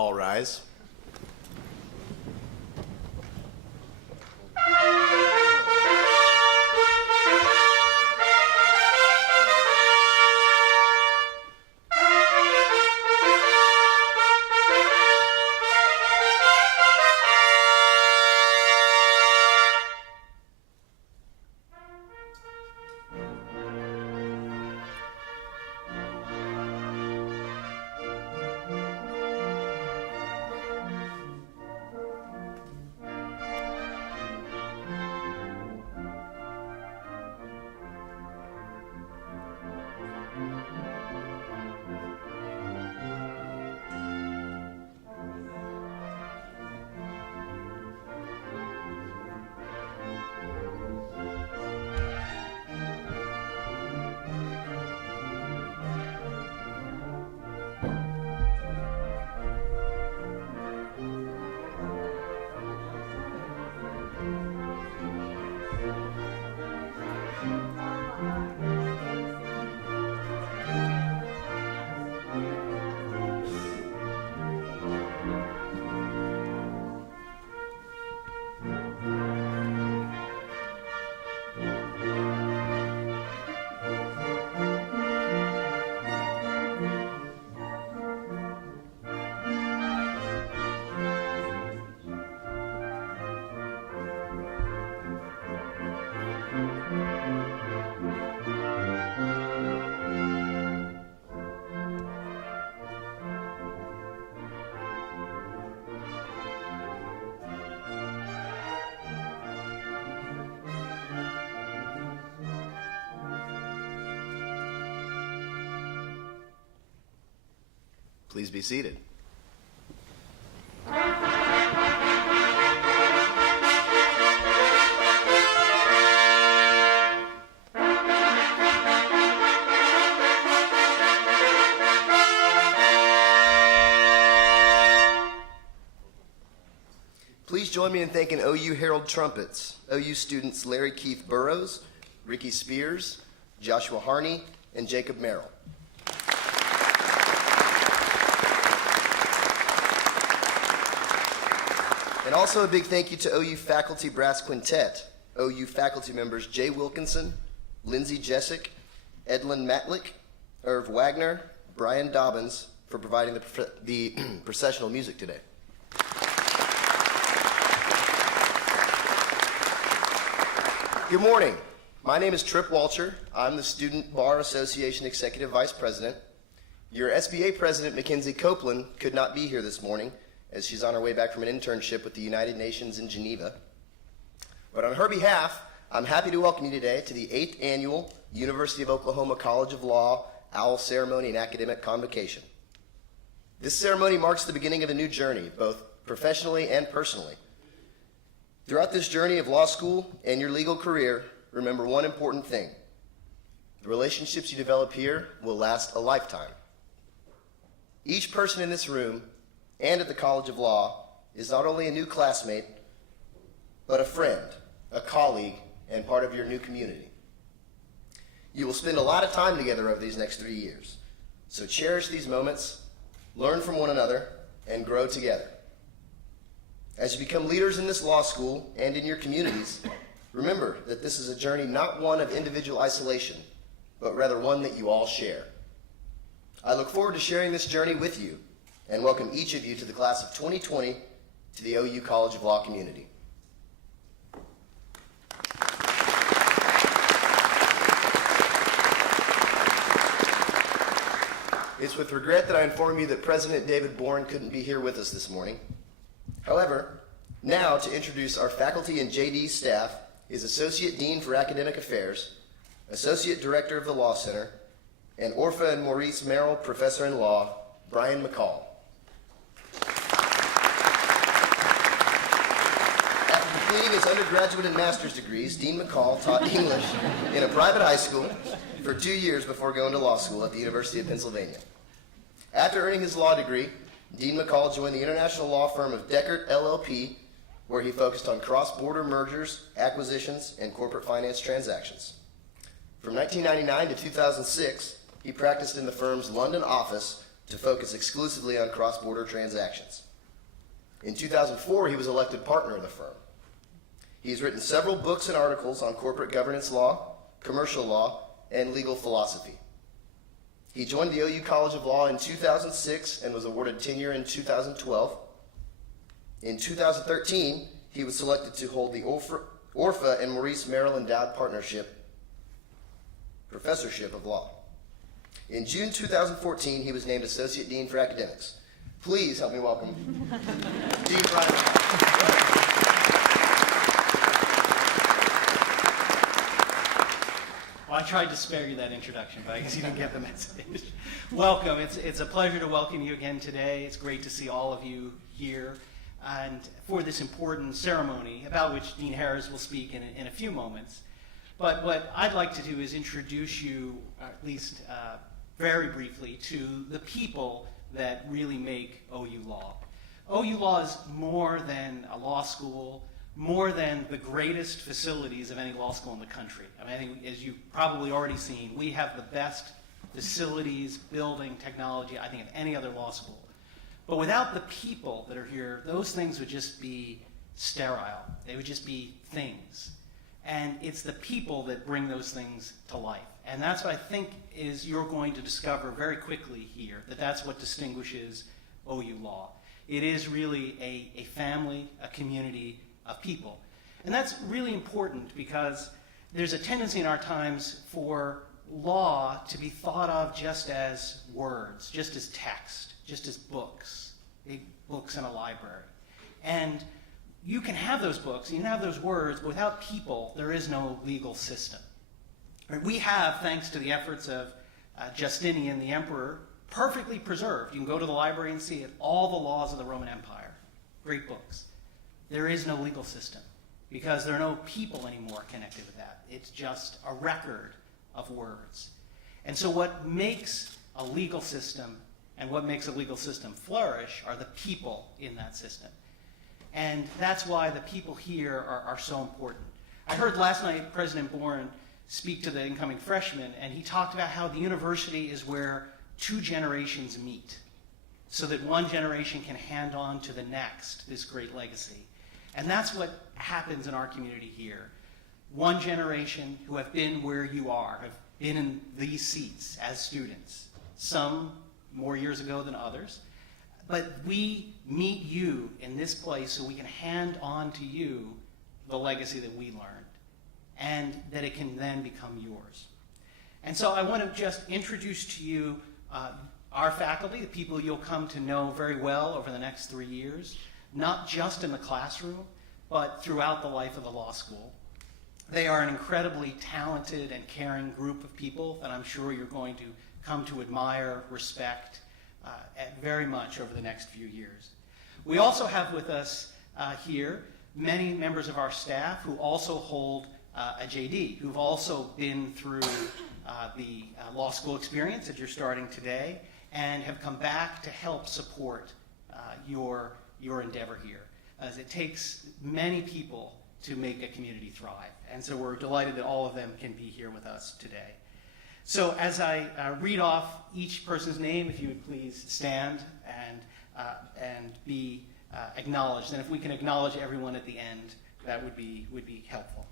All rise. Please be seated. Please join me in thanking OU Herald Trumpets, OU students Larry Keith Burrows, Ricky Spears, Joshua Harney, and Jacob Merrill. And also a big thank you to OU Faculty Brass Quintet, OU faculty members Jay Wilkinson, Lindsay Jessic, Edlin Matlick, Irv Wagner, Brian Dobbins for providing the processional music today. Good morning. My name is Trip Walcher. I'm the Student Bar Association Executive Vice President. Your SBA President, Mackenzie Copeland, could not be here this morning as she's on her way back from an internship with the United Nations in Geneva. But on her behalf, I'm happy to welcome you today to the 8th Annual University of Oklahoma College of Law OWL Ceremony and Academic Convocation. This ceremony marks the beginning of a new journey, both professionally and personally. Throughout this journey of law school and your legal career, remember one important thing. The relationships you develop here will last a lifetime. Each person in this room and at the College of Law is not only a new classmate, but a friend, a colleague, and part of your new community. You will spend a lot of time together over these next 3 years, so cherish these moments, learn from one another, and grow together. As you become leaders in this law school and in your communities, remember that this is a journey not one of individual isolation, but rather one that you all share. I look forward to sharing this journey with you and welcome each of you to the class of 2020 to the OU College of Law community. It's with regret that I inform you that President David Bourne couldn't be here with us this morning. However, now to introduce our faculty and JD staff is Associate Dean for Academic Affairs, Associate Director of the Law Center, and Orpha and Maurice Merrill Professor in Law, Brian McCall. After completing his undergraduate and master's degrees, Dean McCall taught English in a private high school for 2 years before going to law school at the University of Pennsylvania. After earning his law degree, Dean McCall joined the international law firm of Deckert LLP, where he focused on cross-border mergers, acquisitions, and corporate finance transactions. From 1999 to 2006, he practiced in the firm's London office to focus exclusively on cross-border transactions. In 2004, he was elected partner of the firm. He's written several books and articles on corporate governance law, commercial law, and legal philosophy. He joined the OU College of Law in 2006 and was awarded tenure in 2012. In 2013, he was selected to hold the Orpha and Maurice Merrill Endowed Professorship of Law. In June 2014, he was named Associate Dean for Academics. Please help me welcome Dean Brian. Well, I tried to spare you that introduction, but I guess you didn't get the message. Welcome. It's a pleasure to welcome you again today. It's great to see all of you here and for this important ceremony about which Dean Harris will speak in a few moments. But what I'd like to do is introduce you, at least very briefly, to the people that really make OU Law. OU Law is more than a law school, more than the greatest facilities of any law school in the country. I mean, I think, as you've probably already seen, we have the best facilities, building, technology, I think, of any other law school. But without the people that are here, those things would just be sterile. They would just be things. And it's the people that bring those things to life. And that's what I think is you're going to discover very quickly here, that that's what distinguishes OU Law. It is really a family, a community of people. And that's really important because there's a tendency in our times for law to be thought of just as words, just as text, just as books, big books in a library. And you can have those books, you can have those words, but without people, there is no legal system. We have, thanks to the efforts of Justinian, the emperor, perfectly preserved. You can go to the library and see it, all the laws of the Roman Empire. Great books. There is no legal system because there are no people anymore connected with that. It's just a record of words. And so what makes a legal system and what makes a legal system flourish are the people in that system. And that's why the people here are so important. I heard last night President Bourne speak to the incoming freshmen, and he talked about how the university is where two generations meet so that one generation can hand on to the next this great legacy. And that's what happens in our community here. One generation who have been where you are, have been in these seats as students, some more years ago than others. But we meet you in this place so we can hand on to you the legacy that we learned and that it can then become yours. And so I want to just introduce to you our faculty, the people you'll come to know very well over the next 3 years, not just in the classroom, but throughout the life of the law school. They are an incredibly talented and caring group of people that I'm sure you're going to come to admire, respect, very much over the next few years. We also have with us here many members of our staff who also hold a JD, who've also been through the law school experience that you're starting today and have come back to help support your endeavor here. As it takes many people to make a community thrive. And so we're delighted that all of them can be here with us today. So as I read off each person's name, if you would please stand and be acknowledged. And if we can acknowledge everyone at the end, that would be helpful.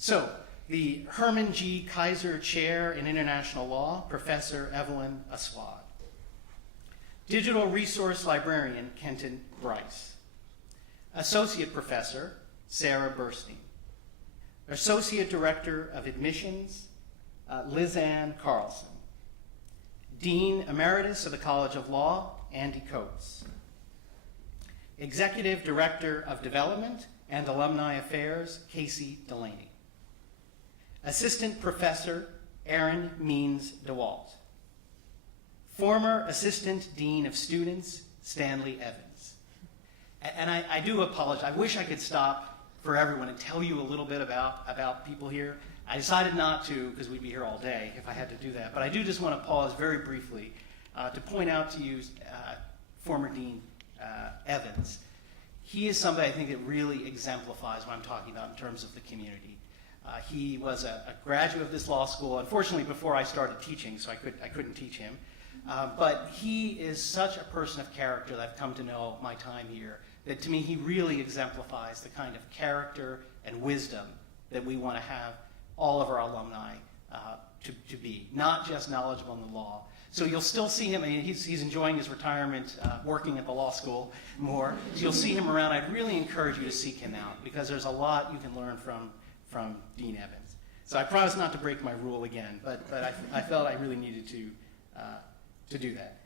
So the Herman G. Kaiser Chair in International Law, Professor Evelyn Aswad. Digital Resource Librarian, Kenton Bryce. Associate Professor, Sarah Burstein. Associate Director of Admissions, Lizanne Carlson. Dean Emeritus of the College of Law, Andy Coates. Executive Director of Development and Alumni Affairs, Casey Delaney. Assistant Professor, Aaron Means DeWalt. Former Assistant Dean of Students, Stanley Evans. And I do apologize. I wish I could stop for everyone and tell you a little bit about people here. I decided not to because we'd be here all day if I had to do that. But I do just want to pause very briefly to point out to you former Dean Evans. He is somebody I think that really exemplifies what I'm talking about in terms of the community. He was a graduate of this law school, unfortunately before I started teaching, so I couldn't teach him. But he is such a person of character that I've come to know my time here, that to me he really exemplifies the kind of character and wisdom that we want to have all of our alumni to be, not just knowledgeable in the law. So you'll still see him, he's enjoying his retirement, working at the law school more. So you'll see him around. I'd really encourage you to seek him out because there's a lot you can learn from Dean Evans. So I promise not to break my rule again, but I felt I really needed to do that.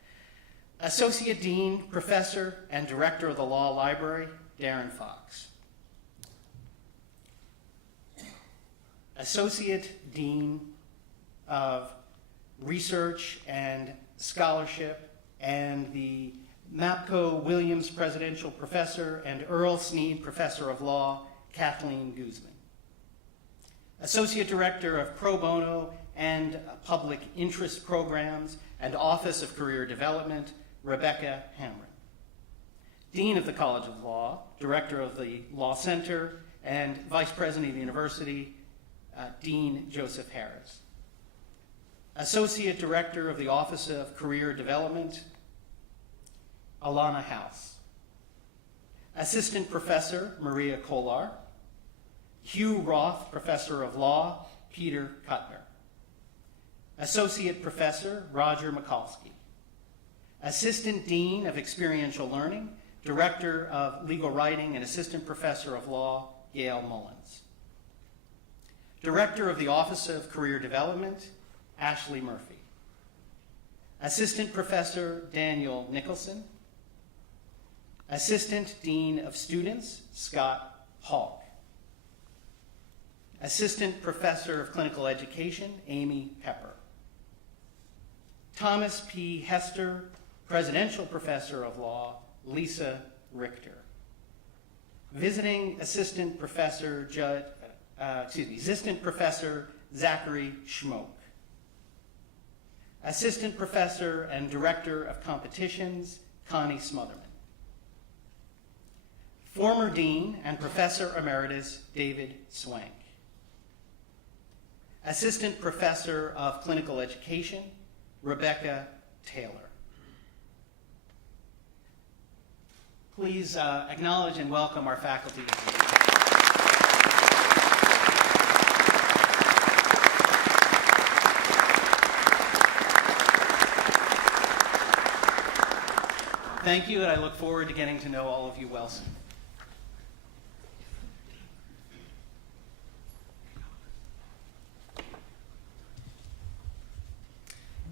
Associate Dean, Professor, and Director of the Law Library, Darren Fox. Associate Dean of Research and Scholarship and the Mapco Williams Presidential Professor and Earl Sneed Professor of Law, Kathleen Guzman. Associate Director of Pro Bono and Public Interest Programs and Office of Career Development, Rebecca Hamrin. Dean of the College of Law, Director of the Law Center, and Vice President of the University, Dean Joseph Harris. Associate Director of the Office of Career Development, Alana House. Assistant Professor, Maria Kolar. Hugh Roth, Professor of Law, Peter Kuttner. Associate Professor, Roger Mikulski. Assistant Dean of Experiential Learning, Director of Legal Writing and Assistant Professor of Law, Gail Mullins. Director of the Office of Career Development, Ashley Murphy. Assistant Professor, Daniel Nicholson. Assistant Dean of Students, Scott Hogg. Assistant Professor of Clinical Education, Amy Pepper. Thomas P. Hester, Presidential Professor of Law, Lisa Richter. Visiting Assistant Professor, Assistant Professor Zachary Schmoke. Assistant Professor and Director of Competitions, Connie Smotherman. Former Dean and Professor Emeritus, David Swank. Assistant Professor of Clinical Education, Rebecca Taylor. Please acknowledge and welcome our faculty. Thank you, and I look forward to getting to know all of you well soon.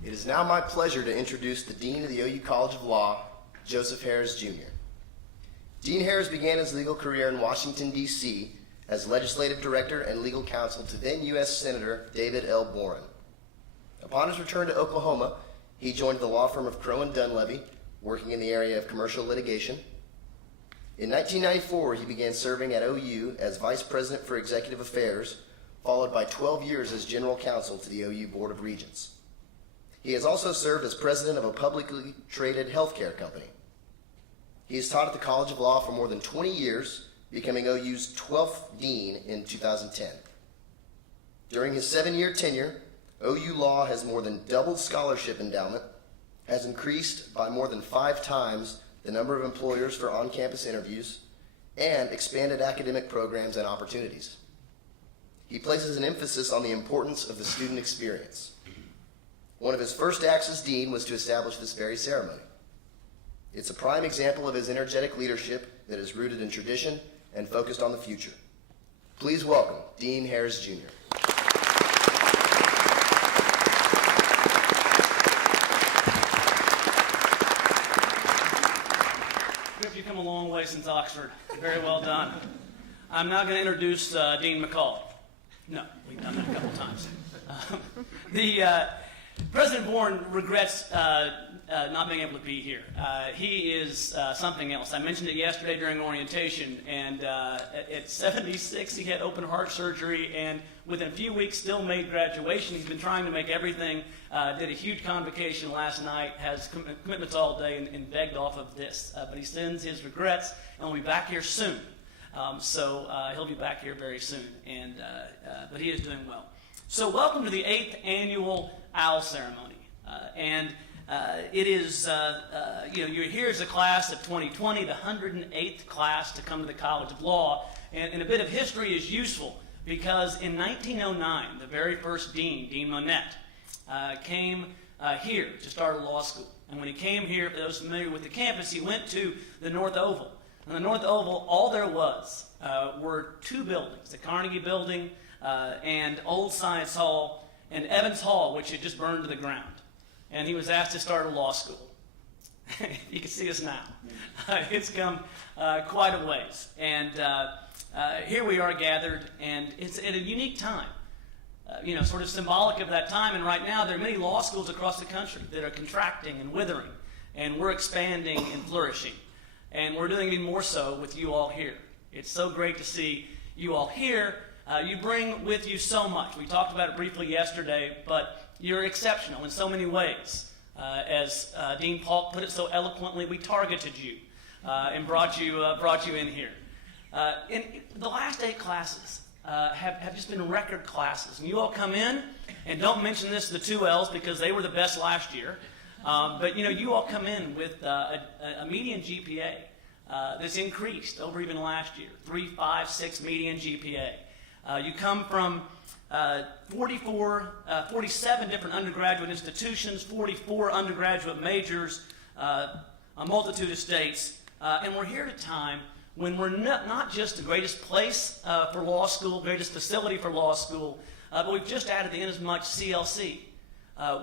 It is now my pleasure to introduce the Dean of the OU College of Law, Joseph Harris, Jr. Dean Harris began his legal career in Washington, D.C. as Legislative Director and Legal Counsel to then U.S. Senator David L. Boren. Upon his return to Oklahoma, he joined the law firm of Crowe & Dunlevy, working in the area of commercial litigation. In 1994, he began serving at OU as Vice President for Executive Affairs, followed by 12 years as General Counsel to the OU Board of Regents. He has also served as president of a publicly traded healthcare company. He has taught at the College of Law for more than 20 years, becoming OU's 12th dean in 2010. During his 7-year tenure, OU Law has more than doubled scholarship endowment, has increased by more than 5 times the number of employers for on-campus interviews, and expanded academic programs and opportunities. He places an emphasis on the importance of the student experience. One of his first acts as dean was to establish this very ceremony. It's a prime example of his energetic leadership that is rooted in tradition and focused on the future. Please welcome Dean Harris, Jr. You've come a long way since Oxford. Very well done. I'm now going to introduce Dean McCall. No, we've done that a couple times. President Boren regrets not being able to be here. He is something else. I mentioned it yesterday during orientation, and at 76, he had open heart surgery, and within a few weeks still made graduation. He's been trying to make everything, did a huge convocation last night, has commitments all day, and begged off of this. But he sends his regrets, and will be back here soon. So he'll be back here very soon, but he is doing well. So welcome to the 8th annual OWL ceremony. It is, you're here as a class of 2020, the 108th class to come to the College of Law. And a bit of history is useful because in 1909, the very first dean, Dean Monette, came here to start a law school. And when he came here, for those familiar with the campus, he went to the North Oval. And the North Oval, all there was were two buildings, the Carnegie Building and Old Science Hall and Evans Hall, which had just burned to the ground. And he was asked to start a law school. You can see us now. It's come quite a ways. And here we are gathered, and it's at a unique time. Sort of symbolic of that time. And right now, there are many law schools across the country that are contracting and withering, and we're expanding and flourishing. And we're doing even more so with you all here. It's so great to see you all here. You bring with you so much. We talked about it briefly yesterday, but you're exceptional in so many ways. As Dean Paulk put it so eloquently, we targeted you and brought you in here. In the last 8 classes have just been record classes. And you all come in, and don't mention this to the 2 L's because they were the best last year. But you all come in with a median GPA that's increased over even last year. 3, 5, 6 median GPA. You come from 47 different undergraduate institutions, 44 undergraduate majors, a multitude of states, and we're here at a time when we're not just the greatest place for law school, greatest facility for law school, but we've just added the inasmuch CLC.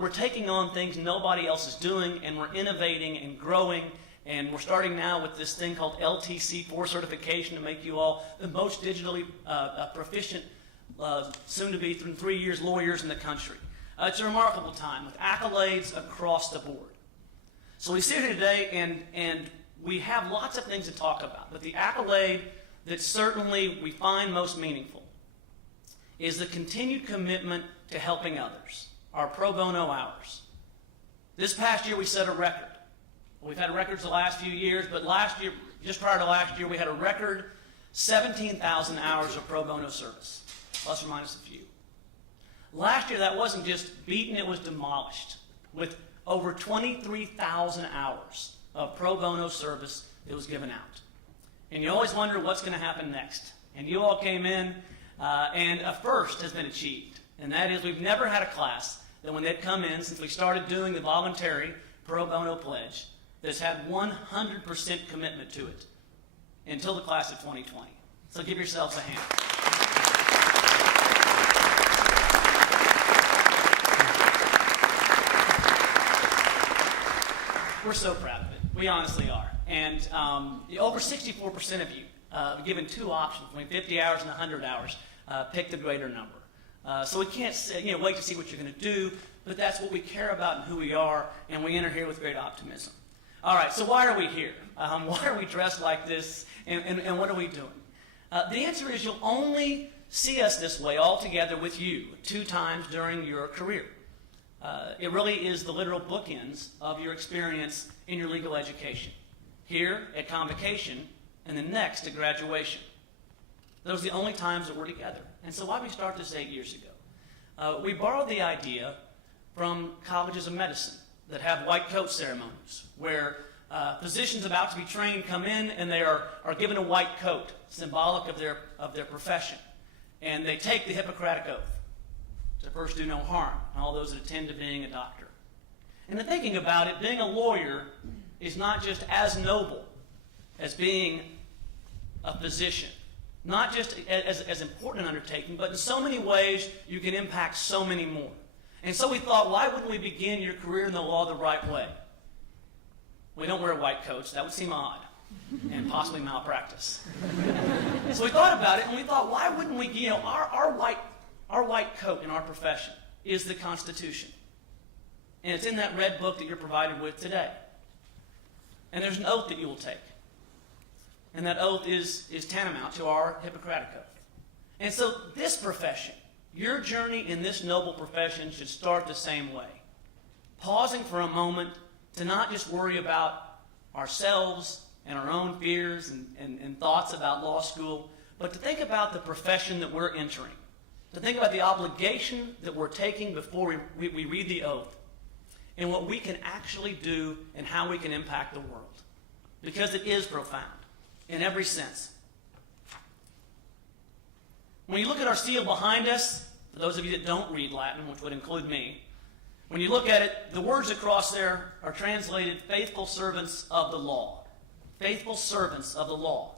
We're taking on things nobody else is doing, and we're innovating and growing, and we're starting now with this thing called LTC4 certification to make you all the most digitally proficient, soon to be, through 3 years, lawyers in the country. It's a remarkable time with accolades across the board. So we sit here today, and we have lots of things to talk about, but the accolade that certainly we find most meaningful is the continued commitment to helping others, our pro bono hours. This past year we set a record. We've had records the last few years, but last year, just prior to last year, we had a record 17,000 hours of pro bono service, plus or minus a few. Last year that wasn't just beaten, it was demolished with over 23,000 hours of pro bono service that was given out. And you always wonder what's going to happen next. And you all came in, and a first has been achieved. And that is we've never had a class that when they'd come in, since we started doing the voluntary pro bono pledge, that's had 100% commitment to it until the class of 2020. So give yourselves a hand. We're so proud of it. We honestly are. And over 64% of you, given 2 options, between 50 hours and 100 hours, picked the greater number. So we can't wait to see what you're going to do, but that's what we care about and who we are, and we enter here with great optimism. All right, so why are we here? Why are we dressed like this, and what are we doing? The answer is you'll only see us this way all together with you 2 times during your career. It really is the literal bookends of your experience in your legal education. Here at Convocation, and then next at graduation. Those are the only times that we're together. And so why did we start this 8 years ago? We borrowed the idea from colleges of medicine that have white coat ceremonies, where physicians about to be trained come in and they are given a white coat, symbolic of their profession. And they take the Hippocratic Oath to first do no harm, and all those that attend to being a doctor. And in thinking about it, being a lawyer is not just as noble as being a physician, not just as important an undertaking, but in so many ways you can impact so many more. And so we thought, why wouldn't we begin your career in the law the right way? We don't wear white coats. That would seem odd and possibly malpractice. So we thought about it, and we thought, why wouldn't we, our white coat in our profession is the Constitution. And it's in that red book that you're provided with today. And there's an oath that you will take. And that oath is tantamount to our Hippocratic Oath. And so this profession, your journey in this noble profession should start the same way. Pausing for a moment to not just worry about ourselves and our own fears and thoughts about law school, but to think about the profession that we're entering. To think about the obligation that we're taking before we read the oath. in what we can actually do and how we can impact the world. Because it is profound in every sense. When you look at our seal behind us, for those of you that don't read Latin, which would include me, when you look at it, the words across there are translated faithful servants of the law. Faithful servants of the law.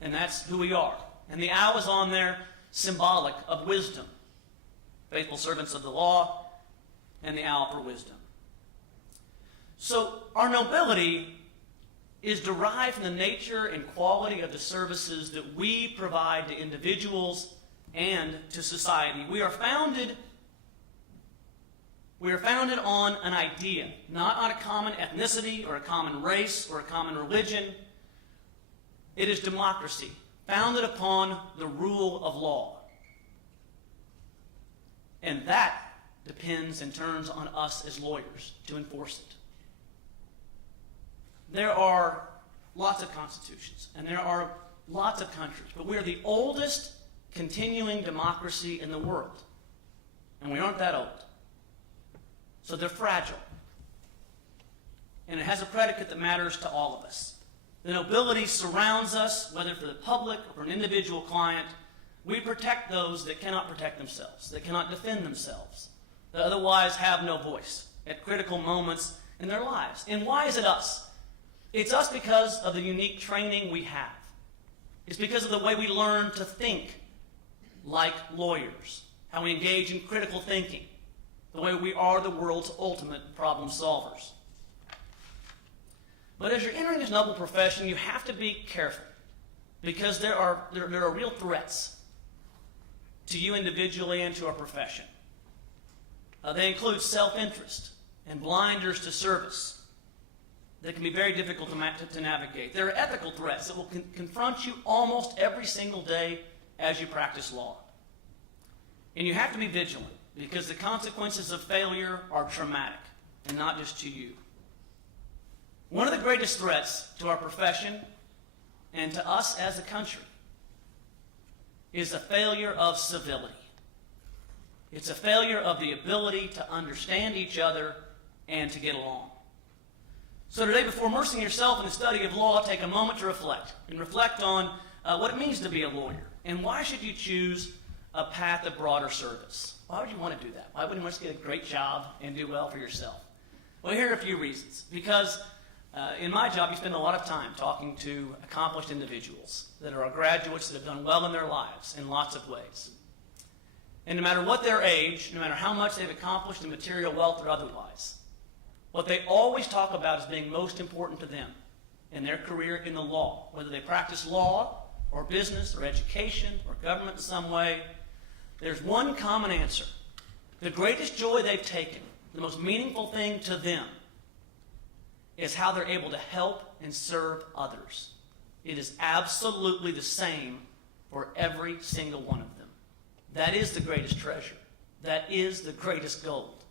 And that's who we are. And the owl is on there, symbolic of wisdom. Faithful servants of the law, and the owl for wisdom. So our nobility is derived from the nature and quality of the services that we provide to individuals and to society. We are founded on an idea, not on a common ethnicity or a common race or a common religion. It is democracy, founded upon the rule of law. And that depends and turns on us as lawyers to enforce it. There are lots of constitutions, and there are lots of countries, but we are the oldest continuing democracy in the world. And we aren't that old. So they're fragile. And it has a predicate that matters to all of us. The nobility surrounds us, whether for the public or for an individual client. We protect those that cannot protect themselves, that cannot defend themselves, that otherwise have no voice at critical moments in their lives. And why is it us? It's us because of the unique training we have. It's because of the way we learn to think like lawyers, how we engage in critical thinking, the way we are the world's ultimate problem solvers. But as you're entering this noble profession, you have to be careful, because there are real threats to you individually and to our profession. They include self-interest and blinders to service that can be very difficult to navigate. There are ethical threats that will confront you almost every single day as you practice law. And you have to be vigilant, because the consequences of failure are traumatic, and not just to you. One of the greatest threats to our profession and to us as a country is a failure of civility. It's a failure of the ability to understand each other and to get along. So today, before immersing yourself in the study of law, take a moment to reflect on what it means to be a lawyer, and why should you choose a path of broader service. Why would you want to do that? Why wouldn't you want to get a great job and do well for yourself? Well, here are a few reasons. Because in my job, you spend a lot of time talking to accomplished individuals that are graduates that have done well in their lives in lots of ways. And no matter what their age, no matter how much they've accomplished in material wealth or otherwise, what they always talk about as being most important to them in their career in the law, whether they practice law or business or education or government in some way, there's one common answer. The greatest joy they've taken, the most meaningful thing to them, is how they're able to help and serve others. It is absolutely the same for every single one of them. That is the greatest treasure. That is the greatest gold.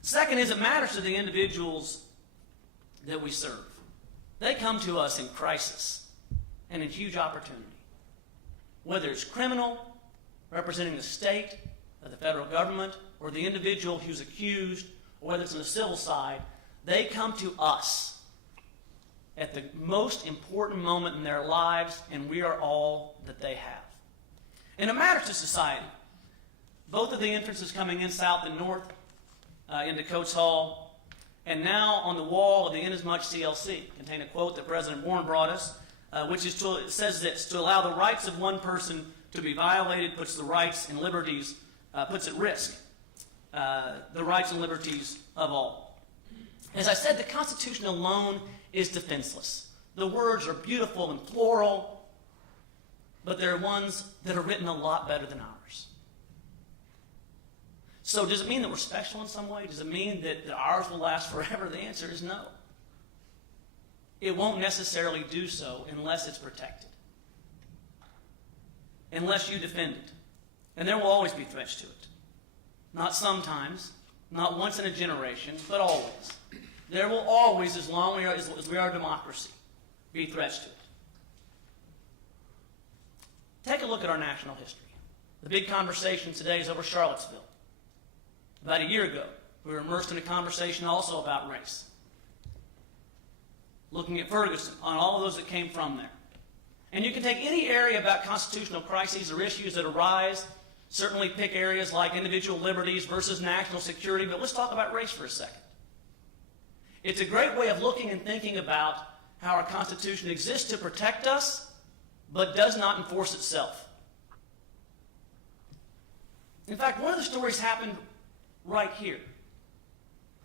Second is, it matters to the individuals that we serve. They come to us in crisis and in huge opportunity. Whether it's criminal, representing the state, or the federal government, or the individual who's accused, or whether it's on the civil side, they come to us at the most important moment in their lives, and we are all that they have. And it matters to society. Both of the entrances coming in south and north into Coates Hall, and now on the wall of the Inasmuch CLC contain a quote that President Warren brought us, which is it says this: to allow the rights of one person to be violated puts the rights and liberties, puts at risk the rights and liberties of all. As I said, the Constitution alone is defenseless. The words are beautiful and plural, but there are ones that are written a lot better than ours. So does it mean that we're special in some way? Does it mean that ours will last forever? The answer is no. It won't necessarily do so unless it's protected, unless you defend it. And there will always be threats to it. Not sometimes, not once in a generation, but always. There will always, as long as we are a democracy, be threats to it. Take a look at our national history. The big conversation today is over Charlottesville. About a year ago, we were immersed in a conversation also about race. Looking at Ferguson, on all of those that came from there. And you can take any area about constitutional crises or issues that arise, certainly pick areas like individual liberties versus national security, but let's talk about race for a second. It's a great way of looking and thinking about how our Constitution exists to protect us, but does not enforce itself. In fact, one of the stories happened right here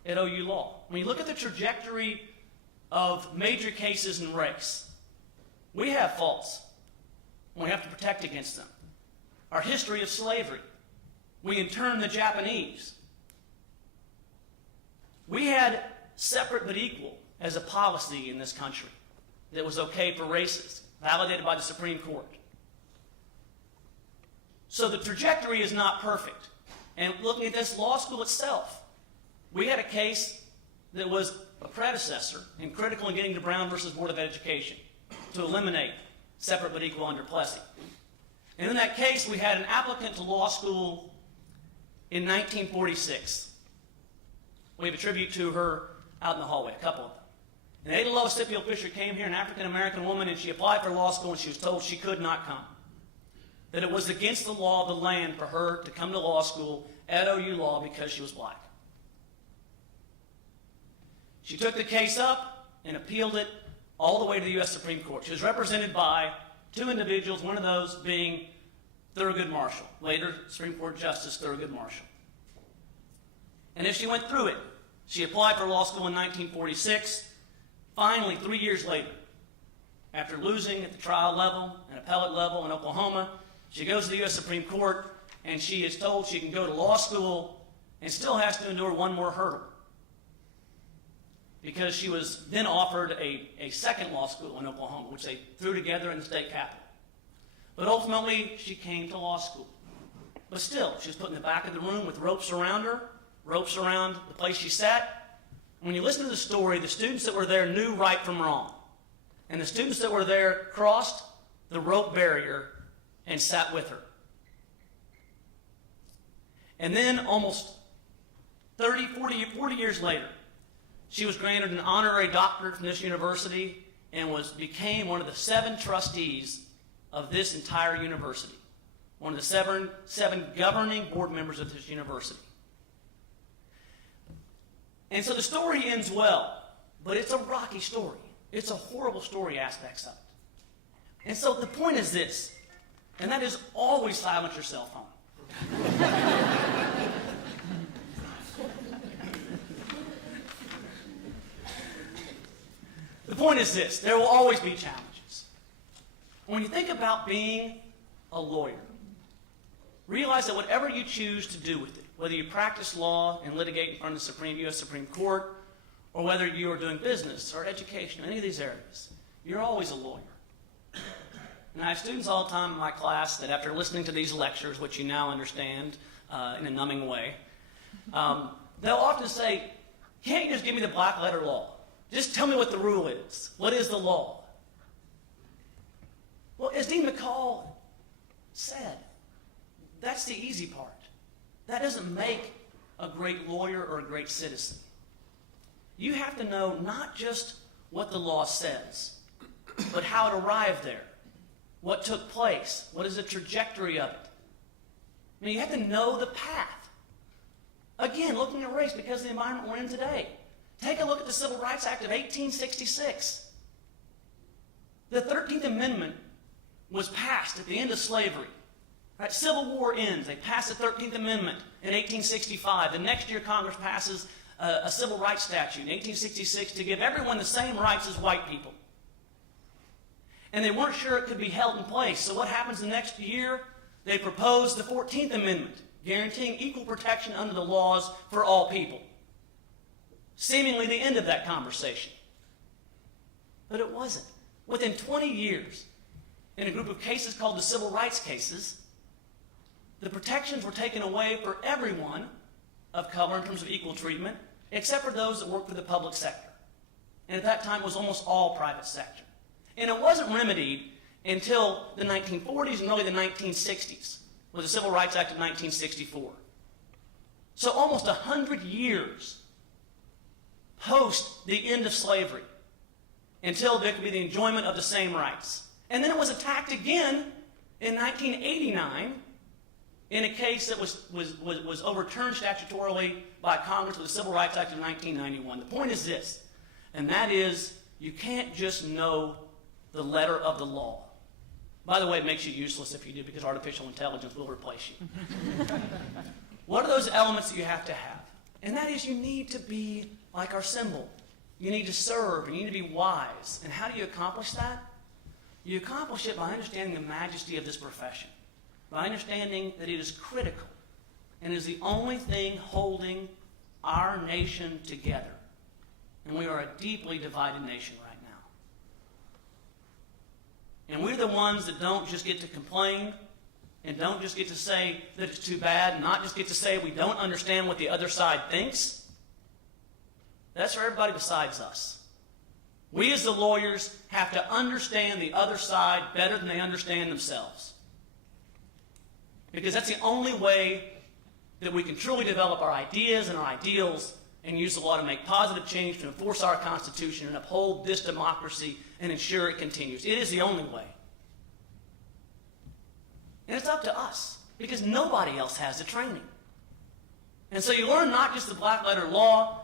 at OU Law. When you look at the trajectory of major cases in race, we have faults, and we have to protect against them. Our history of slavery. We interned the Japanese. We had separate but equal as a policy in this country that was okay for races, validated by the Supreme Court. So the trajectory is not perfect. And looking at this law school itself, we had a case that was a predecessor and critical in getting to Brown versus Board of Education to eliminate separate but equal under Plessy. And in that case, we had an applicant to law school in 1946. We have a tribute to her out in the hallway, a couple of them. And Ada Lois Scipio Fisher came here, an African-American woman, and she applied for law school, and she was told she could not come. That it was against the law of the land for her to come to law school at OU Law because she was black. She took the case up and appealed it all the way to the U.S. Supreme Court. She was represented by two individuals, one of those being Thurgood Marshall, later Supreme Court Justice Thurgood Marshall. And as she went through it, she applied for law school in 1946. Finally, 3 years later, after losing at the trial level and appellate level in Oklahoma, she goes to the U.S. Supreme Court, and she is told she can go to law school and still has to endure one more hurdle, because she was then offered a second law school in Oklahoma, which they threw together in the state capitol. But ultimately, she came to law school. But still, she was put in the back of the room with ropes around her, ropes around the place she sat. When you listen to the story, the students that were there knew right from wrong. And the students that were there crossed the rope barrier and sat with her. And then almost 40 years later, she was granted an honorary doctorate from this university and became one of the 7 trustees of this entire university, one of the seven governing board members of this university. And so the story ends well, but it's a rocky story. It's a horrible story aspects of it. And so the point is this, and that is always silence your cell phone. The point is this, there will always be challenges. When you think about being a lawyer, realize that whatever you choose to do with it, whether you practice law and litigate in front of the U.S. Supreme Court, or whether you are doing business or education, any of these areas, you're always a lawyer. And I have students all the time in my class that after listening to these lectures, which you now understand in a numbing way, they'll often say, can't you just give me the black letter law? Just tell me what the rule is. What is the law? Well, as Dean McCall said, that's the easy part. That doesn't make a great lawyer or a great citizen. You have to know not just what the law says, but how it arrived there. What took place? What is the trajectory of it? I mean, you have to know the path. Again, looking at race because of the environment we're in today. Take a look at the Civil Rights Act of 1866. The 13th Amendment was passed at the end of slavery. Right? Civil War ends. They pass the 13th Amendment in 1865. The next year, Congress passes a civil rights statute in 1866 to give everyone the same rights as white people. And they weren't sure it could be held in place. So what happens the next year? They propose the 14th Amendment, guaranteeing equal protection under the laws for all people. Seemingly the end of that conversation. But it wasn't. Within 20 years, in a group of cases called the civil rights cases, the protections were taken away for everyone of color in terms of equal treatment, except for those that worked for the public sector. And at that time, it was almost all private sector. And it wasn't remedied until the 1940s and really the 1960s, with the Civil Rights Act of 1964. So almost 100 years post the end of slavery, until there could be the enjoyment of the same rights. And then it was attacked again in 1989 in a case that was overturned statutorily by Congress with the Civil Rights Act of 1991. The point is this, and that is you can't just know the letter of the law. By the way, it makes you useless if you do, because artificial intelligence will replace you. What are those elements that you have to have? And that is you need to be like our symbol. You need to serve, and you need to be wise. And how do you accomplish that? You accomplish it by understanding the majesty of this profession, by understanding that it is critical and is the only thing holding our nation together. And we are a deeply divided nation right now. And we're the ones that don't just get to complain and don't just get to say that it's too bad, and not just get to say we don't understand what the other side thinks. That's for everybody besides us. We as the lawyers have to understand the other side better than they understand themselves. Because that's the only way that we can truly develop our ideas and our ideals and use the law to make positive change, to enforce our Constitution and uphold this democracy and ensure it continues. It is the only way. And it's up to us, because nobody else has the training. And so you learn not just the black letter law,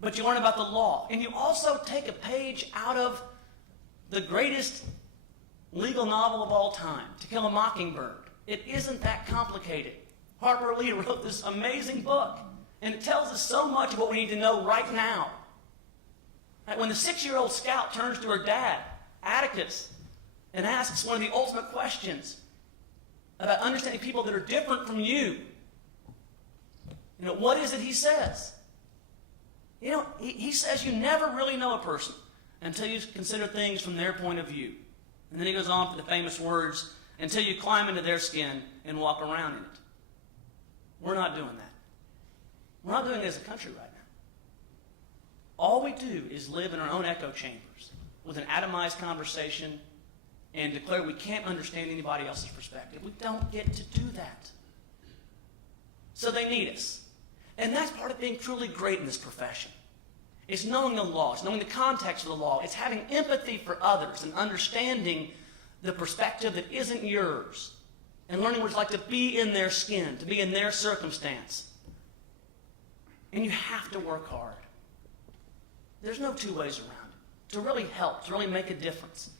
but you learn about the law. And you also take a page out of the greatest legal novel of all time, To Kill a Mockingbird. It isn't that complicated. Harper Lee wrote this amazing book, and it tells us so much of what we need to know right now. Like when the 6-year-old scout turns to her dad, Atticus, and asks one of the ultimate questions about understanding people that are different from you. What is it he says? He says you never really know a person until you consider things from their point of view. And then he goes on for the famous words, until you climb into their skin and walk around in it. We're not doing that. We're not doing it as a country right now. All we do is live in our own echo chambers with an atomized conversation and declare we can't understand anybody else's perspective. We don't get to do that. So they need us. And that's part of being truly great in this profession. It's knowing the law. It's knowing the context of the law. It's having empathy for others and understanding the perspective that isn't yours. And learning what it's like to be in their skin, to be in their circumstance. And you have to work hard. There's no two ways around it. To really help, to really make a difference,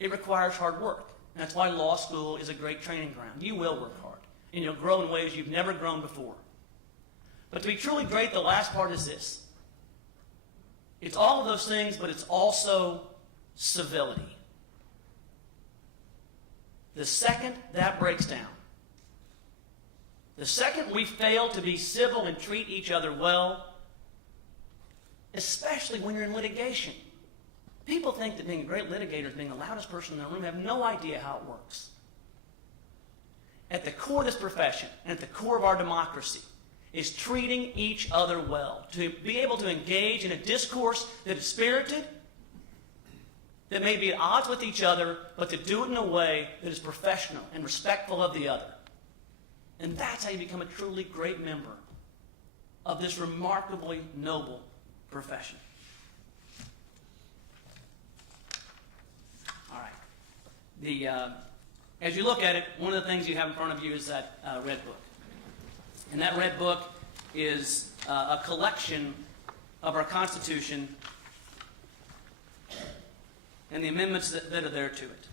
it requires hard work. And that's why law school is a great training ground. You will work hard, and you'll grow in ways you've never grown before. But to be truly great, the last part is this. It's all of those things, but it's also civility. The second that breaks down, the second we fail to be civil and treat each other well, especially when you're in litigation. People think that being a great litigator is being the loudest person in the room, have no idea how it works. At the core of this profession, and at the core of our democracy, is treating each other well. To be able to engage in a discourse that is spirited, that may be at odds with each other, but to do it in a way that is professional and respectful of the other. And that's how you become a truly great member of this remarkably noble profession. All right. As you look at it, one of the things you have in front of you is that red book. And that red book is a collection of our Constitution and the amendments that are there to it.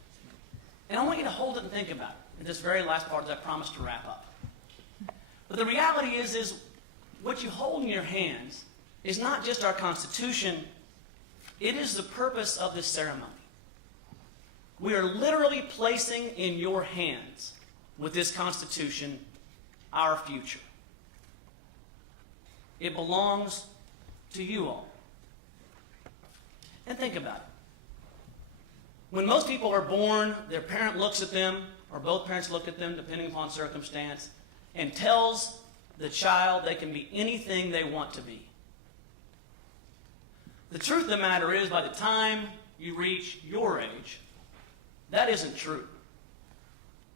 And I want you to hold it and think about it in this very last part that I promised to wrap up. But the reality is what you hold in your hands is not just our Constitution, it is the purpose of this ceremony. We are literally placing in your hands, with this Constitution, our future. It belongs to you all. And think about it. When most people are born, their parent looks at them, or both parents look at them, depending upon circumstance, and tells the child they can be anything they want to be. The truth of the matter is, by the time you reach your age, that isn't true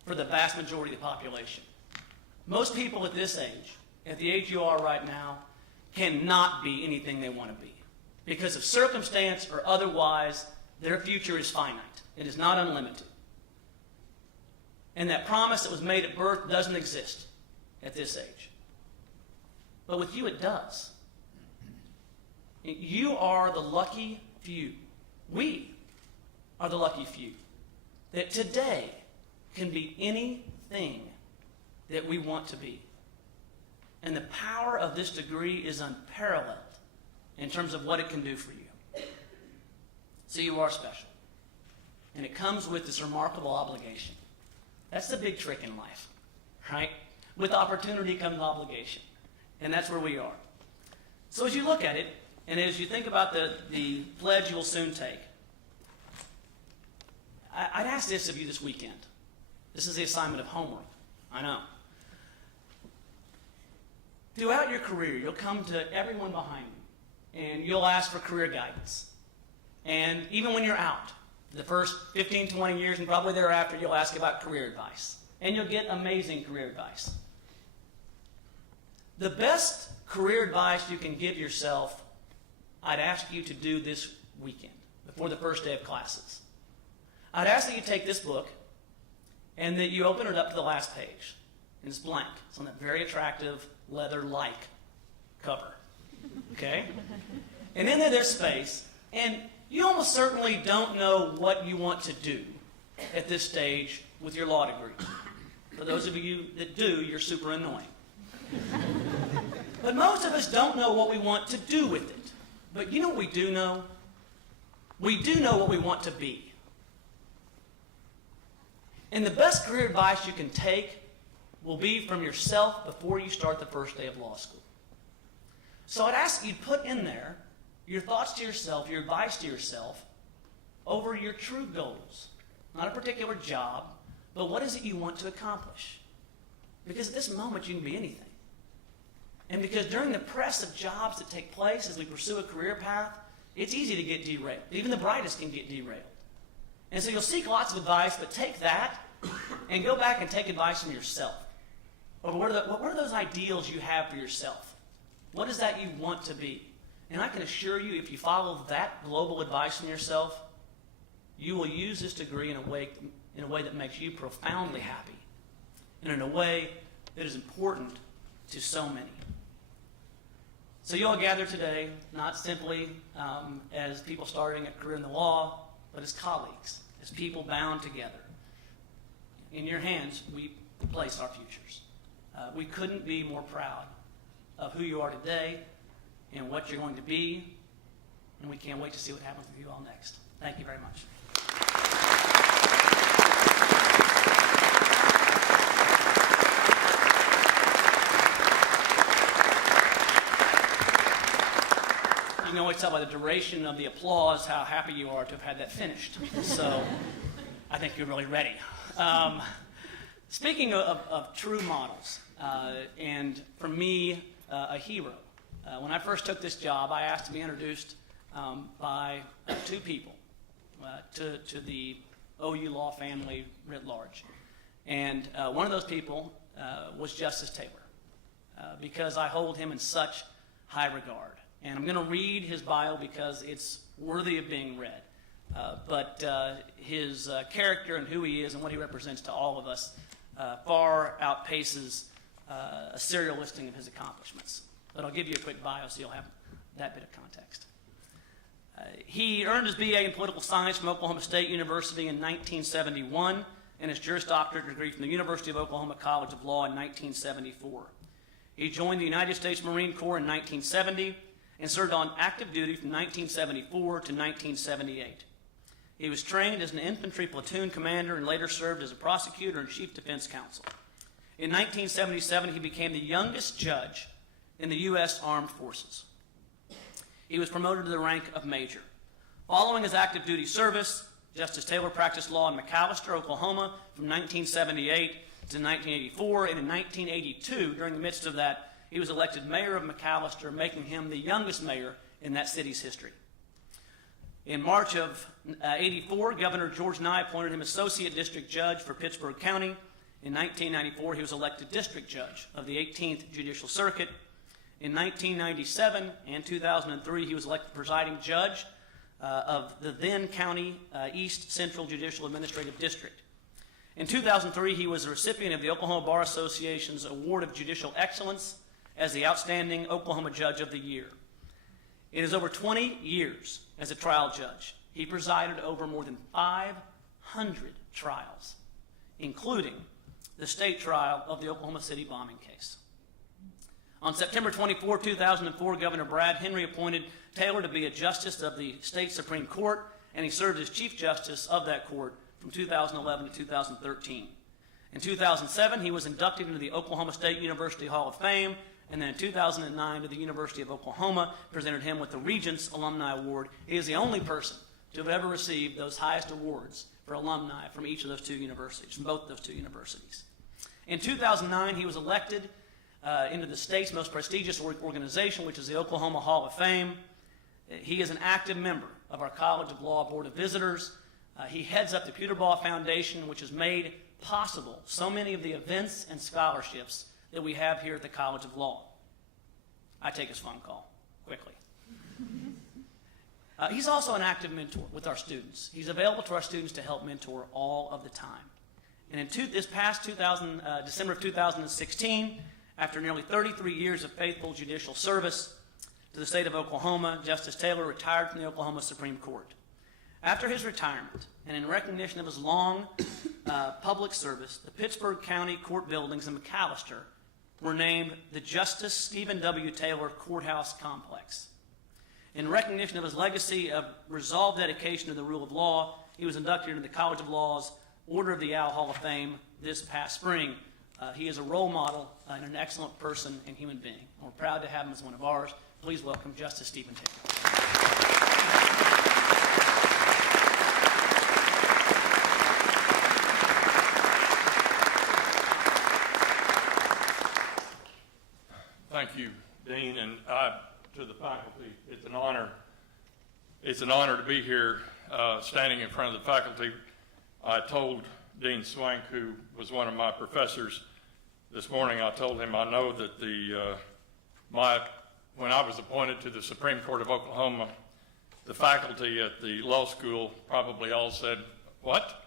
for the vast majority of the population. Most people at this age at the age you are right now, cannot be anything they want to be. Because of circumstance or otherwise, their future is finite. It is not unlimited. And that promise that was made at birth doesn't exist at this age. But with you, it does. You are the lucky few. We are the lucky few that today can be anything that we want to be. And the power of this degree is unparalleled in terms of what it can do for you. So you are special. And it comes with this remarkable obligation. That's the big trick in life, right? With opportunity comes obligation. And that's where we are. So as you look at it, and as you think about the pledge you will soon take, I'd ask this of you this weekend. This is the assignment of homework. I know. Throughout your career, you'll come to everyone behind you, and you'll ask for career guidance. And even when you're out, the first 15, 20 years, and probably thereafter, you'll ask about career advice. And you'll get amazing career advice. The best career advice you can give yourself, I'd ask you to do this weekend, before the first day of classes. I'd ask that you take this book, and that you open it up to the last page. And it's blank. It's on that very attractive leather-like cover. Okay? And in there, there's space, and you almost certainly don't know what you want to do at this stage with your law degree. For those of you that do, you're super annoying. But most of us don't know what we want to do with it. But you know what we do know? We do know what we want to be. And the best career advice you can take will be from yourself before you start the first day of law school. So I'd ask you to put in there your thoughts to yourself, your advice to yourself, over your true goals. Not a particular job, but what is it you want to accomplish? Because at this moment, you can be anything. And because during the press of jobs that take place as we pursue a career path, it's easy to get derailed. Even the brightest can get derailed. And so you'll seek lots of advice, but take that and go back and take advice from yourself. Or what are those ideals you have for yourself? What is that you want to be? And I can assure you, if you follow that global advice from yourself, you will use this degree in a way that makes you profoundly happy, and in a way that is important to so many. So you all gather today, not simply as people starting a career in the law, but as colleagues, as people bound together. In your hands, we place our futures. We couldn't be more proud of who you are today and what you're going to be, and we can't wait to see what happens with you all next. Thank you very much. You can always tell by the duration of the applause how happy you are to have had that finished. So I think you're really ready. Speaking of true models, and for me, a hero. When I first took this job, I asked to be introduced by two people to the OU law family writ large. And one of those people was Justice Taylor, because I hold him in such high regard. And I'm going to read his bio because it's worthy of being read. But his character and who he is and what he represents to all of us far outpaces a serial listing of his accomplishments. But I'll give you a quick bio so you'll have that bit of context. He earned his BA in political science from Oklahoma State University in 1971 and his Juris Doctorate degree from the University of Oklahoma College of Law in 1974. He joined the United States Marine Corps in 1970 and served on active duty from 1974 to 1978. He was trained as an infantry platoon commander and later served as a prosecutor and chief defense counsel. In 1977, he became the youngest judge in the U.S. Armed Forces. He was promoted to the rank of major. Following his active duty service, Justice Taylor practiced law in McAlester, Oklahoma from 1978 to 1984, and in 1982, during the midst of that, he was elected mayor of McAlester, making him the youngest mayor in that city's history. In March of '84, Governor George Nye appointed him Associate District Judge for Pittsburgh County, In 1994, he was elected district judge of the 18th Judicial Circuit. In 1997 and 2003, he was elected presiding judge of the then County East Central Judicial Administrative District. In 2003, he was the recipient of the Oklahoma Bar Association's Award of Judicial Excellence as the Outstanding Oklahoma Judge of the Year. In his over 20 years as a trial judge, he presided over more than 500 trials, including the state trial of the Oklahoma City bombing case. On September 24, 2004, Governor Brad Henry appointed Taylor to be a justice of the state Supreme Court, and he served as Chief Justice of that court from 2011 to 2013. In 2007, he was inducted into the Oklahoma State University Hall of Fame, and then in 2009 to the University of Oklahoma, presented him with the Regents Alumni Award. He is the only person to have ever received those highest awards for alumni from each of those two universities, from both those two universities. In 2009, he was elected into the state's most prestigious organization, which is the Oklahoma Hall of Fame. He is an active member of our College of Law Board of Visitors. He heads up the Peterbaugh Foundation, which has made possible so many of the events and scholarships that we have here at the College of Law. I take his phone call quickly. He's also an active mentor with our students. He's available to our students to help mentor all of the time. And in this past December of 2016, after nearly 33 years of faithful judicial service to the state of Oklahoma, Justice Taylor retired from the Oklahoma Supreme Court. After his retirement, and in recognition of his long public service, the Pittsburgh County Court buildings in McAllister were named the Justice Stephen W. Taylor Courthouse Complex. In recognition of his legacy of resolved dedication to the rule of law, he was inducted into the College of Law's Order of the Owl Hall of Fame this past spring. He is a role model and an excellent person and human being. We're proud to have him as one of ours. Please welcome Justice Stephen Taylor. Thank you, Dean, and to the faculty. It's an honor. It's an honor to be here, standing in front of the faculty. I told Dean Swank, who was one of my professors this morning, I told him I know that when I was appointed to the Supreme Court of Oklahoma, the faculty at the law school probably all said, "What?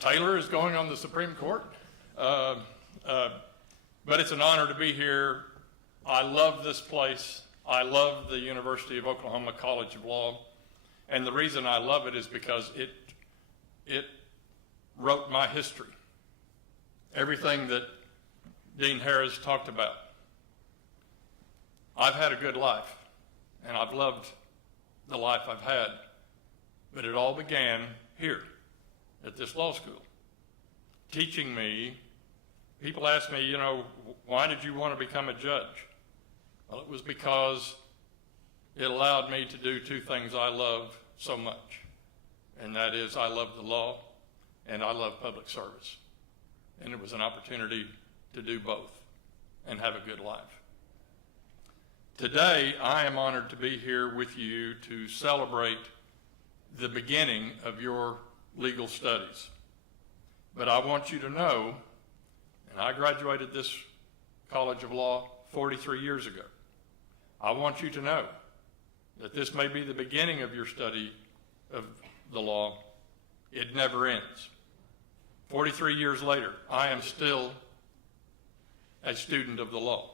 Taylor is going on the Supreme Court?" But it's an honor to be here. I love this place. I love the University of Oklahoma College of Law. And the reason I love it is because it wrote my history. Everything that Dean Harris talked about. I've had a good life, and I've loved the life I've had. But it all began here at this law school, teaching me. People ask me, why did you want to become a judge? Well, it was because it allowed me to do two things I love so much, and that is I love the law and I love public service. And it was an opportunity to do both and have a good life. Today, I am honored to be here with you to celebrate the beginning of your legal studies. But I want you to know, and I graduated this College of Law 43 years ago. I want you to know that this may be the beginning of your study of the law. It never ends. 43 years later, I am still a student of the law.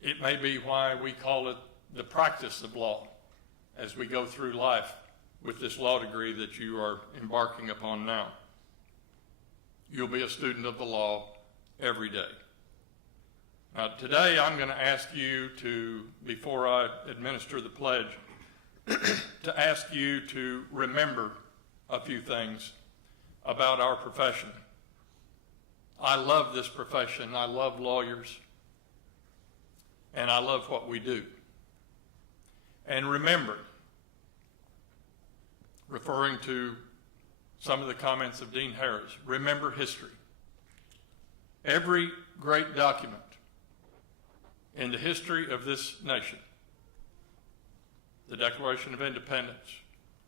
It may be why we call it the practice of law as we go through life with this law degree that you are embarking upon now. You'll be a student of the law every day. Now, today I'm going to ask you to, before I administer the pledge, to ask you to remember a few things about our profession. I love this profession. I love lawyers. And I love what we do. And remember, referring to some of the comments of Dean Harris, remember history. Every great document in the history of this nation, the Declaration of Independence,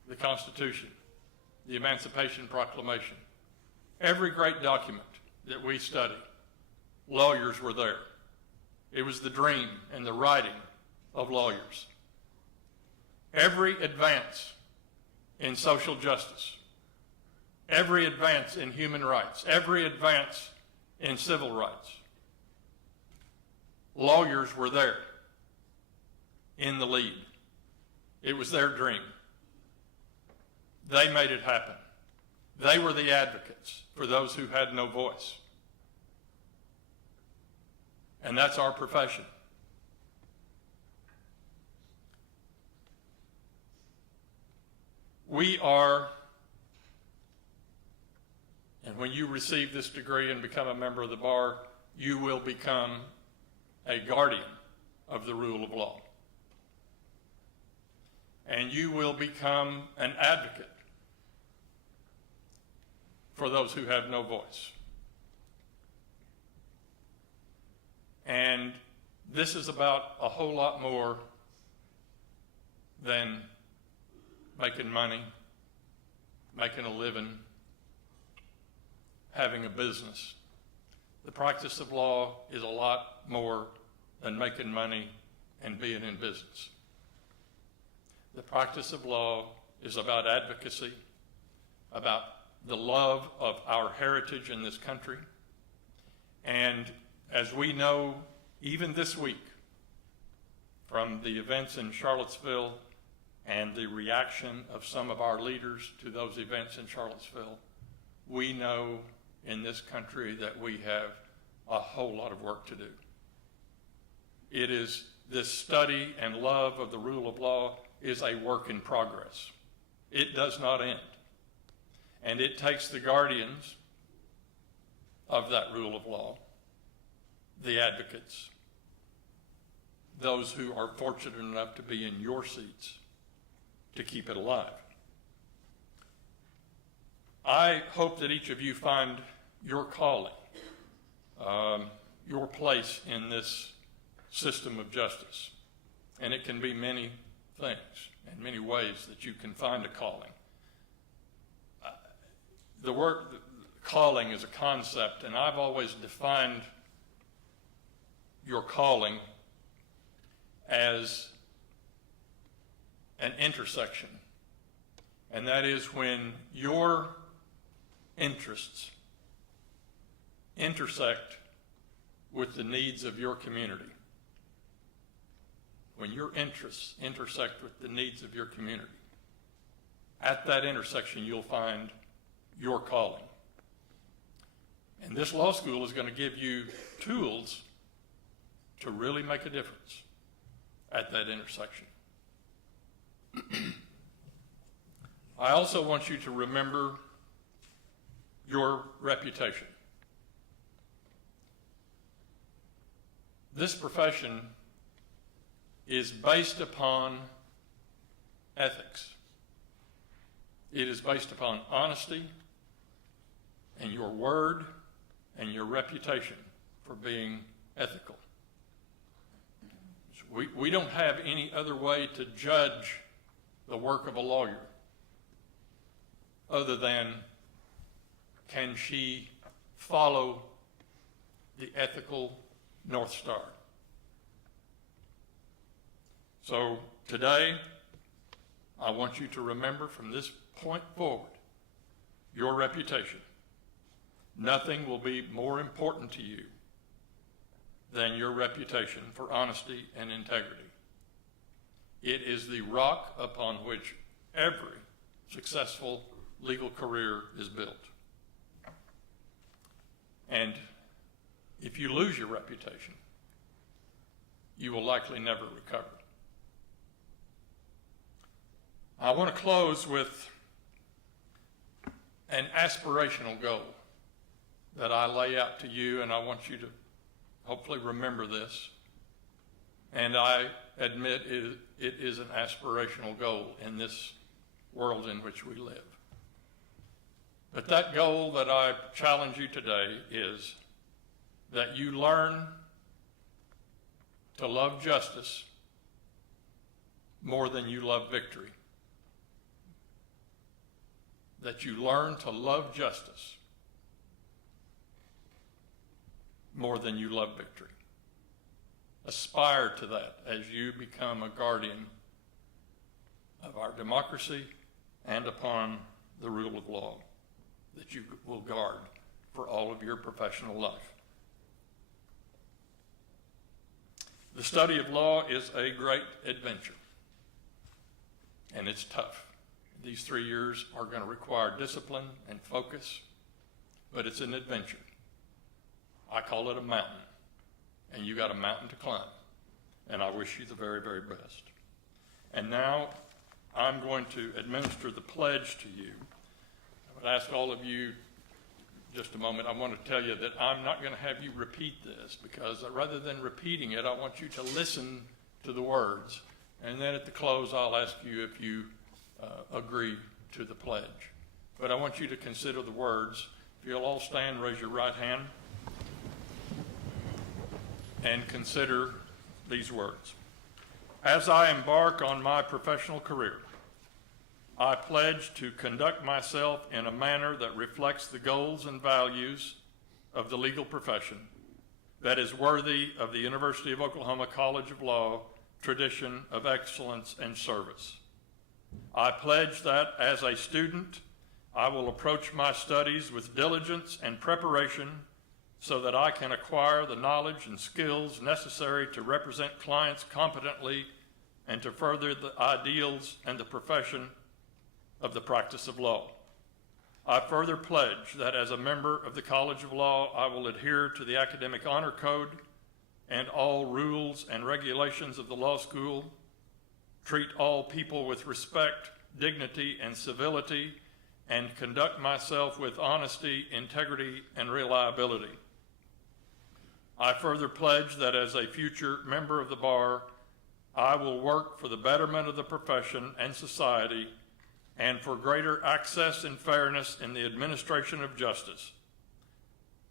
the Constitution, the Emancipation Proclamation, every great document that we study, lawyers were there. It was the dream and the writing of lawyers. Every advance in social justice, every advance in human rights, every advance in civil rights, lawyers were there in the lead. It was their dream. They made it happen. They were the advocates for those who had no voice. And that's our profession. We are, and when you receive this degree and become a member of the bar, you will become a guardian of the rule of law. And you will become an advocate for those who have no voice. And this is about a whole lot more than making money, making a living, having a business. The practice of law is a lot more than making money and being in business. The practice of law is about advocacy, about the love of our heritage in this country. And as we know, even this week, from the events in Charlottesville and the reaction of some of our leaders to those events in Charlottesville, we know in this country that we have a whole lot of work to do. It is this study and love of the rule of law is a work in progress. It does not end. And it takes the guardians of that rule of law, the advocates, those who are fortunate enough to be in your seats, to keep it alive. I hope that each of you find your calling, your place in this system of justice. And it can be many things and many ways that you can find a calling. The word calling is a concept, and I've always defined your calling as an intersection. And that is when your interests intersect with the needs of your community. When your interests intersect with the needs of your community, at that intersection you'll find your calling. And this law school is going to give you tools to really make a difference at that intersection. I also want you to remember your reputation. This profession is based upon ethics. It is based upon honesty and your word and your reputation for being ethical. We don't have any other way to judge the work of a lawyer other than, can she follow the ethical North Star? So today, I want you to remember from this point forward your reputation. Nothing will be more important to you than your reputation for honesty and integrity. It is the rock upon which every successful legal career is built. And if you lose your reputation, you will likely never recover. I want to close with an aspirational goal that I lay out to you, and I want you to hopefully remember this. And I admit it is an aspirational goal in this world in which we live. But that goal that I challenge you today is that you learn to love justice more than you love victory. that you learn to love justice more than you love victory. Aspire to that as you become a guardian of our democracy and upon the rule of law that you will guard for all of your professional life. The study of law is a great adventure, and it's tough. These 3 years are going to require discipline and focus, but it's an adventure. I call it a mountain, and you got a mountain to climb, and I wish you the very, very best. And now I'm going to administer the pledge to you. I would ask all of you just a moment. I want to tell you that I'm not going to have you repeat this, because rather than repeating it, I want you to listen to the words. And then at the close, I'll ask you if you agree to the pledge. But I want you to consider the words. If you'll all stand, raise your right hand, and consider these words. As I embark on my professional career, I pledge to conduct myself in a manner that reflects the goals and values of the legal profession, that is worthy of the University of Oklahoma College of Law tradition of excellence and service. I pledge that as a student, I will approach my studies with diligence and preparation so that I can acquire the knowledge and skills necessary to represent clients competently and to further the ideals and the profession of the practice of law. I further pledge that as a member of the College of Law, I will adhere to the Academic Honor Code and all rules and regulations of the law school, treat all people with respect, dignity, and civility, and conduct myself with honesty, integrity, and reliability. I further pledge that as a future member of the bar, I will work for the betterment of the profession and society and for greater access and fairness in the administration of justice.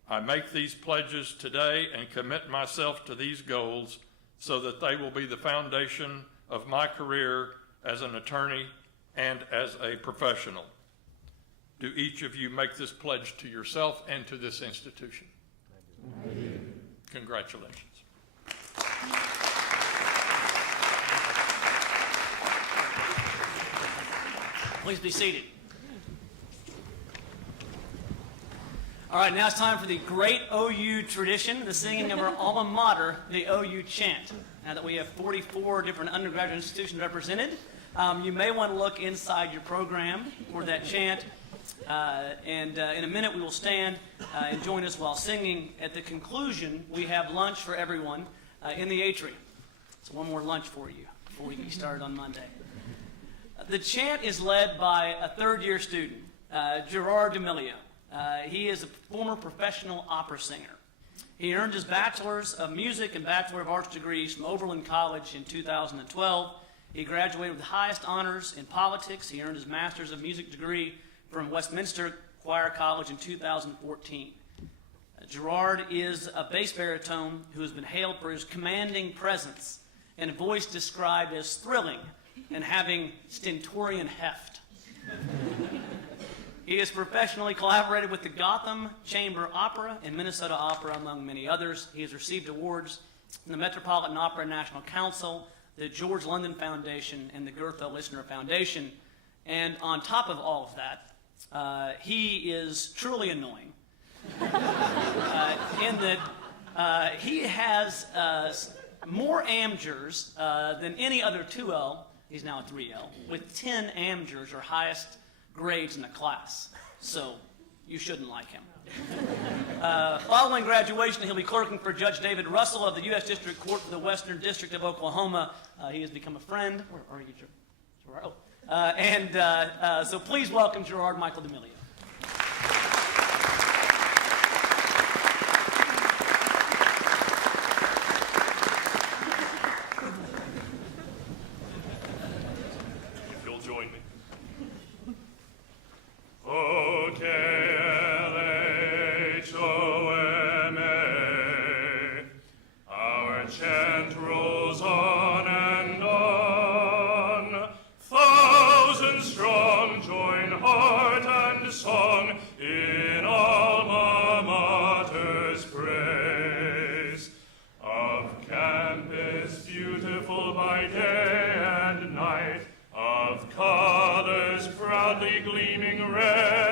I make these pledges today and commit myself to these goals so that they will be the foundation of my career as an attorney and as a professional. Do each of you make this pledge to yourself and to this institution? I do. Congratulations. Please be seated. All right, now it's time for the great OU tradition, the singing of our alma mater, the OU chant. Now that we have 44 different undergraduate institutions represented, you may want to look inside your program for that chant. In a minute, we will stand and join us while singing. At the conclusion, we have lunch for everyone in the atrium. So one more lunch for you before we get started on Monday. The chant is led by a third-year student, Gerard D'Amelio. He is a former professional opera singer. He earned his Bachelor's of Music and Bachelor of Arts degrees from Oberlin College in 2012. He graduated with the highest honors in politics. He earned his Master's of Music degree from Westminster Choir College in 2014. Gerard is a bass baritone who has been hailed for his commanding presence and a voice described as thrilling and having stentorian heft. He has professionally collaborated with the Gotham Chamber Opera and Minnesota Opera, among many others. He has received awards from the Metropolitan Opera National Council, the George London Foundation, and the Goethe Listener Foundation. And on top of all of that, he is truly annoying in that he has more AMJURs than any other 2L. He's now a 3L, with 10 AMJURs, or highest grades in the class. So you shouldn't like him. Following graduation, he'll be clerking for Judge David Russell of the U.S. District Court for the Western District of Oklahoma. He has become a friend. Where are you, Gerard? So please welcome Gerard Michael D'Amelio. Strong join heart the gleaming red.